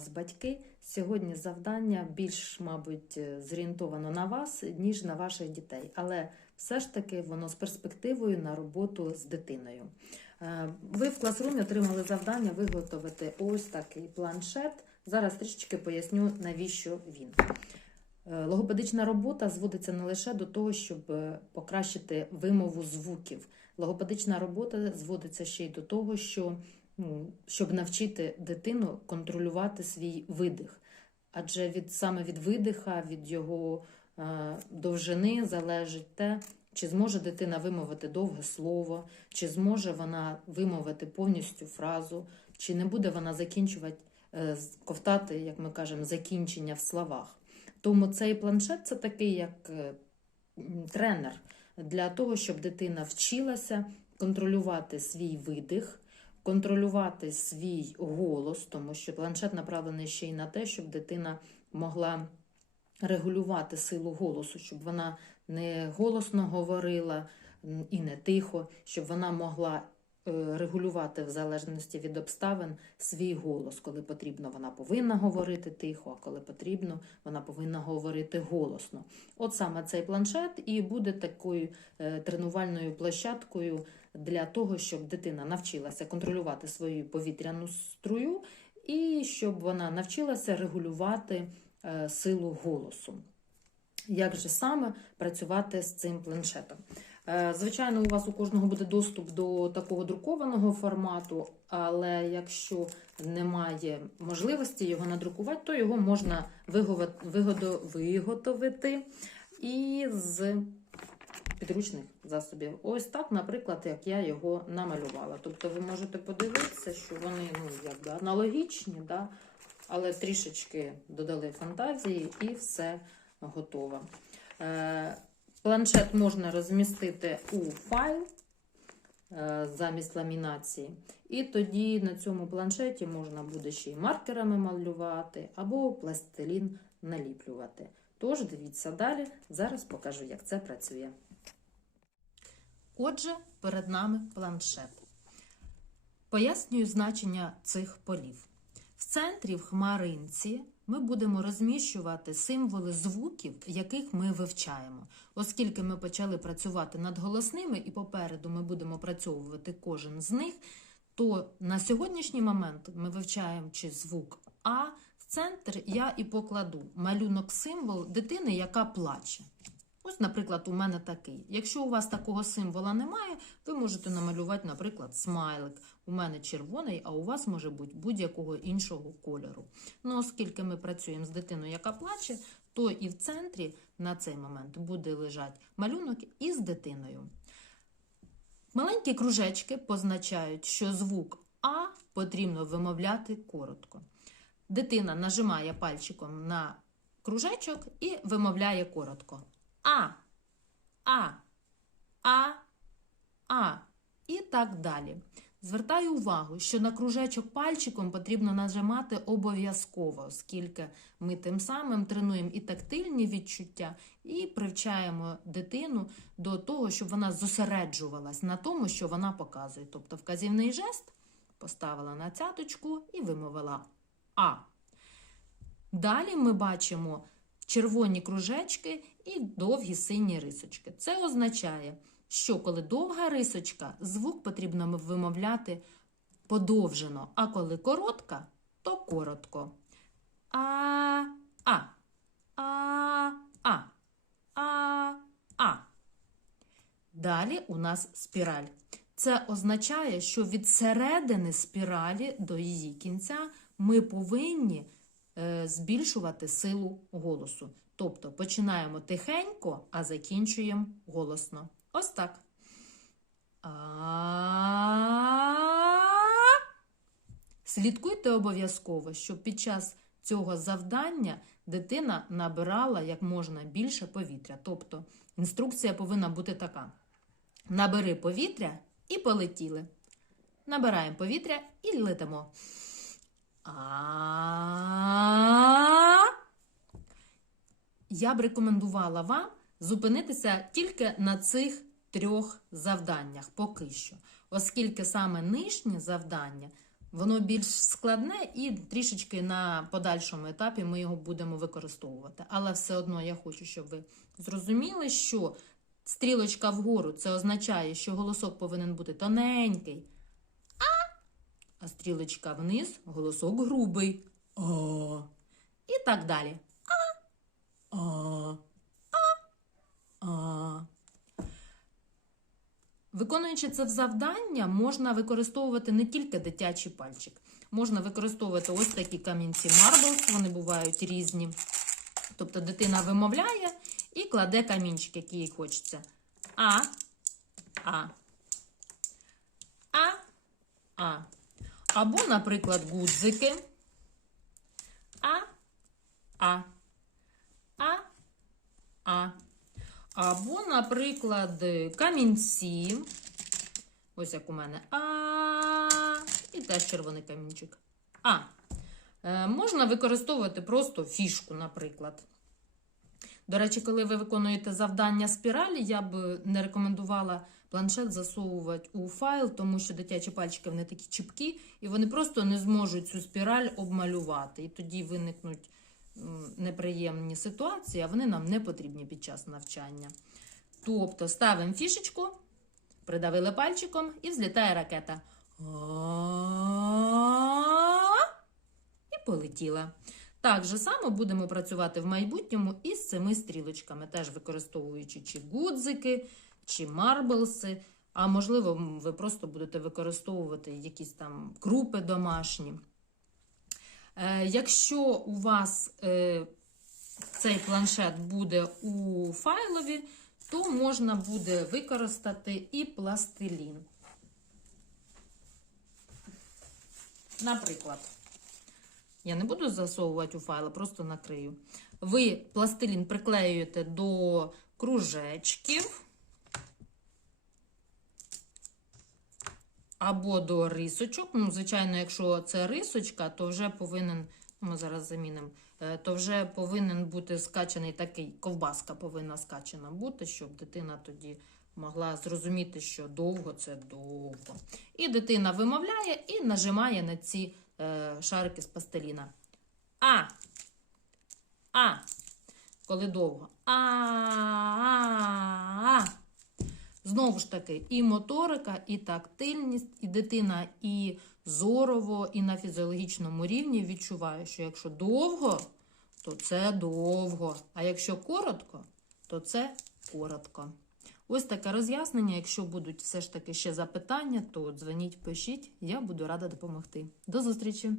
вас батьки. Сьогодні завдання більш, мабуть, е, зорієнтовано на вас, ніж на ваших дітей. Але все ж таки воно з перспективою на роботу з дитиною. Е, Ви в класрумі отримали завдання виготовити ось такий планшет. Зараз трішечки поясню, навіщо він. Е, Логопедична робота зводиться не лише до того, щоб покращити вимову звуків. Логопедична робота зводиться ще й до того, що щоб навчити дитину контролювати свій видих. Адже від саме від видиха, від його е, довжини залежить те, чи зможе дитина вимовити довге слово, чи зможе вона вимовити повністю фразу, чи не буде вона закінчувати, е, ковтати, як ми кажемо, закінчення в словах. Тому цей планшет це такий як е, тренер для того, щоб дитина вчилася контролювати свій видих, контролювати свій голос, тому що планшет направлений ще й на те, щоб дитина могла регулювати силу голосу, щоб вона не голосно говорила і не тихо, щоб вона могла регулювати в залежності від обставин свій голос. Коли потрібно, вона повинна говорити тихо, а коли потрібно, вона повинна говорити голосно. От саме цей планшет і буде такою е, тренувальною площадкою для того, щоб дитина навчилася контролювати свою повітряну струю і щоб вона навчилася регулювати е, силу голосу. Як же саме працювати з цим планшетом? Е, Звичайно, у вас у кожного буде доступ до такого друкованого формату, але якщо немає можливості його надрукувати, то його можна виготовити із підручних засобів. Ось так, наприклад, як я його намалювала. Тобто ви можете подивитися, що вони ну, якби аналогічні, да? але трішечки додали фантазії і все готово. Планшет можна розмістити у файл е, замість ламінації. І тоді на цьому планшеті можна буде ще й маркерами малювати або пластилін наліплювати. Тож дивіться далі, зараз покажу, як це працює. Отже, перед нами планшет. Пояснюю значення цих полів. В центрі в хмаринці ми будемо розміщувати символи звуків, яких ми вивчаємо. Оскільки ми почали працювати над голосними і попереду ми будемо працьовувати кожен з них, то на сьогоднішній момент ми вивчаємо чи звук А. В центр я і покладу малюнок символ дитини, яка плаче. Ось, наприклад, у мене такий. Якщо у вас такого символа немає, ви можете намалювати, наприклад, смайлик. У мене червоний, а у вас може бути будь-якого іншого кольору. Ну, оскільки ми працюємо з дитиною, яка плаче, то і в центрі на цей момент буде лежати малюнок із дитиною. Маленькі кружечки позначають, що звук А потрібно вимовляти коротко. Дитина нажимає пальчиком на кружечок і вимовляє коротко. А, А, А, А і так далі. Звертаю увагу, що на кружечок пальчиком потрібно нажимати обов'язково, оскільки ми тим самим тренуємо і тактильні відчуття, і привчаємо дитину до того, щоб вона зосереджувалась на тому, що вона показує. Тобто вказівний жест поставила на цяточку і вимовила А. Далі ми бачимо червоні кружечки і довгі сині рисочки. Це означає, що коли довга рисочка, звук потрібно вимовляти подовжено, а коли коротка, то коротко. А, а, а, а, а, а. Далі у нас спіраль. Це означає, що від середини спіралі до її кінця ми повинні збільшувати силу голосу. Тобто починаємо тихенько, а закінчуємо голосно. Ось так. Слідкуйте обов'язково, щоб під час цього завдання дитина набирала як можна більше повітря. Тобто інструкція повинна бути така: набери повітря і полетіли. Набираємо повітря і летимо. А. Я б рекомендувала вам зупинитися тільки на цих трьох завданнях поки що, оскільки саме нижнє завдання Воно більш складне і трішечки на подальшому етапі ми його будемо використовувати. Але все одно я хочу, щоб ви зрозуміли, що стрілочка вгору це означає, що голосок повинен бути тоненький, а стрілочка вниз голосок грубий. А. І так далі. А. А. А. А. Виконуючи це завдання, можна використовувати не тільки дитячий пальчик. Можна використовувати ось такі камінці Marbles, вони бувають різні. Тобто дитина вимовляє і кладе камінчик, який їй хочеться. А, А. А, А. Або, наприклад, гудзики. А, А. А, А. Або, наприклад, камінці. Ось як у мене А. І теж червоний камінчик. А. Е, можна використовувати просто фішку, наприклад. До речі, коли ви виконуєте завдання спіралі, я б не рекомендувала планшет засовувати у файл, тому що дитячі пальчики вони такі чіпкі, і вони просто не зможуть цю спіраль обмалювати. І тоді виникнуть неприємні ситуації, а вони нам не потрібні під час навчання. Тобто ставимо фішечку, придавили пальчиком і взлітає ракета. І полетіла. Так же само будемо працювати в майбутньому із цими стрілочками, теж використовуючи чи гудзики, чи марблси. А можливо, ви просто будете використовувати якісь там крупи домашні. Е, якщо у вас е, цей планшет буде у файлові, то можна буде використати і пластилін. Наприклад, я не буду засовувати у файл, а просто накрию. Ви пластилін приклеюєте до кружечків або до рисочок. Ну, звичайно, якщо це рисочка, то вже повинен, ми зараз замінимо, е, то вже повинен бути скачаний такий, ковбаска повинна скачана бути, щоб дитина тоді могла зрозуміти, що довго це довго. І дитина вимовляє і нажимає на ці е, шарики з пластиліна. А. А. Коли довго. А. А. А. Знову ж таки, і моторика, і тактильність, і дитина і зорово, і на фізіологічному рівні відчуває, що якщо довго, то це довго. А якщо коротко, то це коротко. Ось таке роз'яснення. Якщо будуть все ж таки ще запитання, то дзвоніть, пишіть, я буду рада допомогти. До зустрічі!